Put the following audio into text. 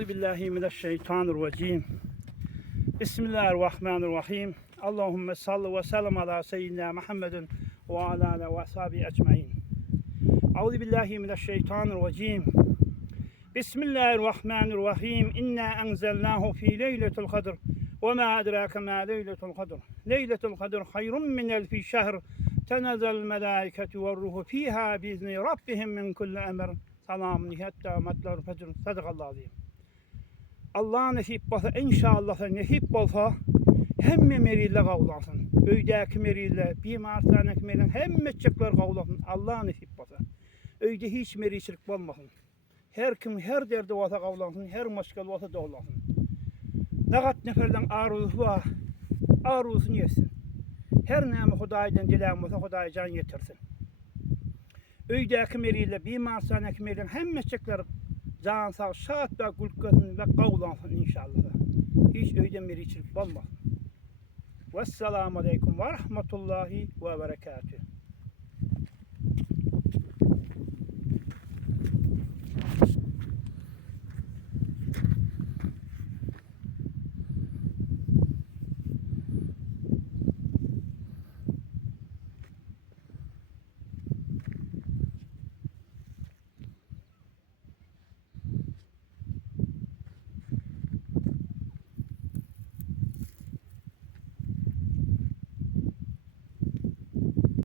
Euzubillahimineşşeytanirracim. Bismillahirrahmanirrahim. Allahümme salli ve sellem ala seyyidina Muhammedin ve ala alihi ve ashabihi ecmaîn. Euzubillahimineşşeytanirracim. Bismillahirrahmanirrahim. İnna enzelnahu fi leyletul kadr. Ve ma edrake ma leyletul kadr. Leyletul kadr hayrun min elfi şehr. Tenezzel melâiketu ve ruhu fiha biizni rabbihim min kulli emr. Selamun hatta matlar fecr. Sadakallahu azim. Allah nasip olsa inşallah nasip olsa hemme meriyle kavlansın. Öydeki meriyle, bir marsanek meriyle hemme çıklar kavlansın. Allah nasip olsa. Öyde hiç meriçilik olmasın. Her kim her derde olsa kavlansın, her maşgal olsa doğlansın. Ne kat neferden arzusu var, arzusunu yesin. Her neyme Huday'dan dileğim olsa Huday can yetirsin. Öydeki meriyle, bir marsanek meriyle hemme çıklar can sağ, şahat ve gülkasın ve kavlansın inşallah. Hiç öyden meriçilik olmasın. Vesselamu aleyküm ve rahmetullahi ve berekatühü.